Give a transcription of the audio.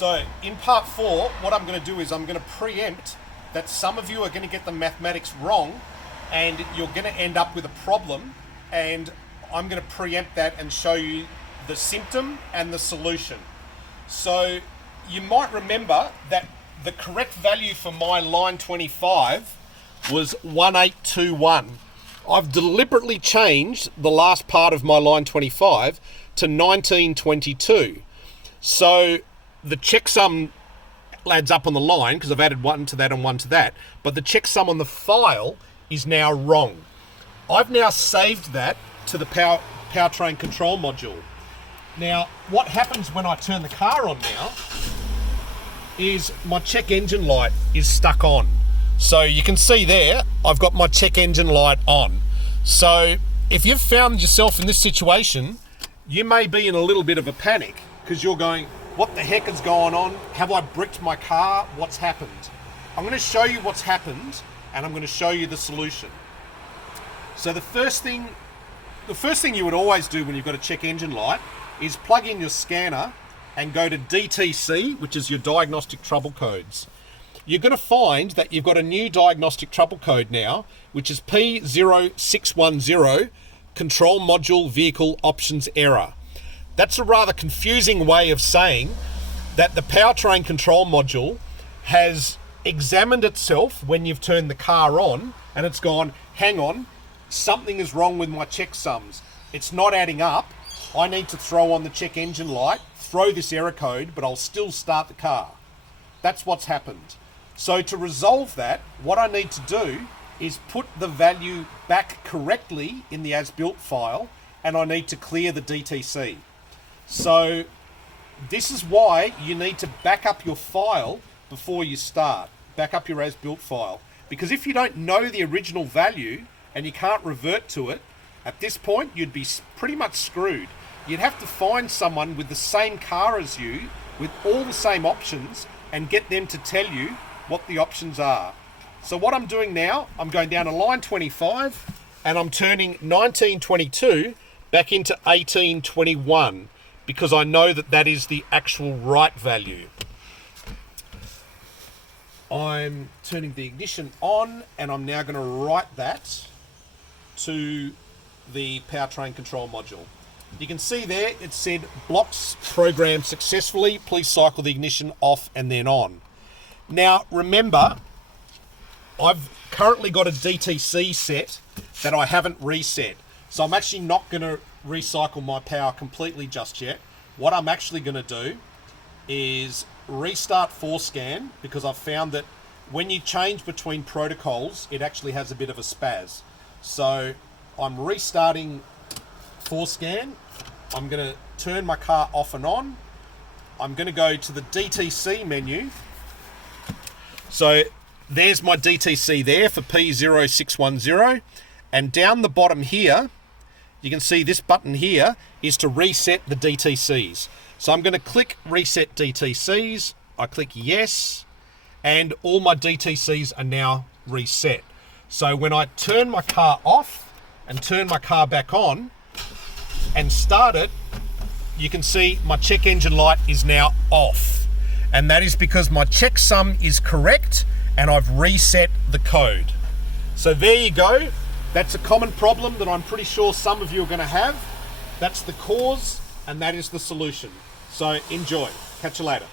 So in part 4, what I'm going to do is I'm going to preempt that some of you are going to get the mathematics wrong and you're going to end up with a problem, and I'm going to preempt that and show you the symptom and the solution. So you might remember that the correct value for my line 25 was 1821. I've deliberately changed the last part of my line 25 to 1922. So the checksum adds up on the line because I've added one to that and one to that, but the checksum on the file is now wrong. I've now saved that to the powertrain control module. Now, what happens when I turn the car on now is my check engine light is stuck on. So you can see there, I've got my check engine light on. So if you've found yourself in this situation, you may be in a little bit of a panic because you're going, what the heck is going on? Have I bricked my car? What's happened? I'm going to show you what's happened, and I'm going to show you the solution. So the first thing you would always do when you've got a check engine light is plug in your scanner and go to DTC, which is your diagnostic trouble codes. You're going to find that you've got a new diagnostic trouble code now, which is P0610, Control Module Vehicle Options Error. That's a rather confusing way of saying that the powertrain control module has examined itself when you've turned the car on, and it's gone, hang on, something is wrong with my checksums. It's not adding up. I need to throw on the check engine light, throw this error code, but I'll still start the car. That's what's happened. So to resolve that, what I need to do is put the value back correctly in the as-built file, and I need to clear the DTC. So this is why you need to back up your file before you start. Back up your as-built file. Because if you don't know the original value and you can't revert to it, at this point you'd be pretty much screwed. You'd have to find someone with the same car as you, with all the same options, and get them to tell you what the options are. So what I'm doing now, I'm going down to line 25 and I'm turning 1922 back into 1821 because I know that that is the actual right value. I'm turning the ignition on and I'm now going to write that to the powertrain control module. You can see there it said blocks programmed successfully. Please cycle the ignition off and then on. Now remember, I've currently got a DTC set that I haven't reset. So I'm actually not going to recycle my power completely just yet. What I'm actually going to do is restart FORScan, because I've found that when you change between protocols, it actually has a bit of a spaz. So I'm restarting FORScan. I'm going to turn my car off and on. I'm going to go to the DTC menu. So there's my DTC there for P0610. And down the bottom here, you can see this button here is to reset the DTCs. So I'm going to click Reset DTCs. I click Yes, and all my DTCs are now reset. So when I turn my car off and turn my car back on and start it, you can see my check engine light is now off. And that is because my checksum is correct and I've reset the code. So there you go. That's a common problem that I'm pretty sure some of you are going to have. That's the cause and that is the solution. So enjoy. Catch you later.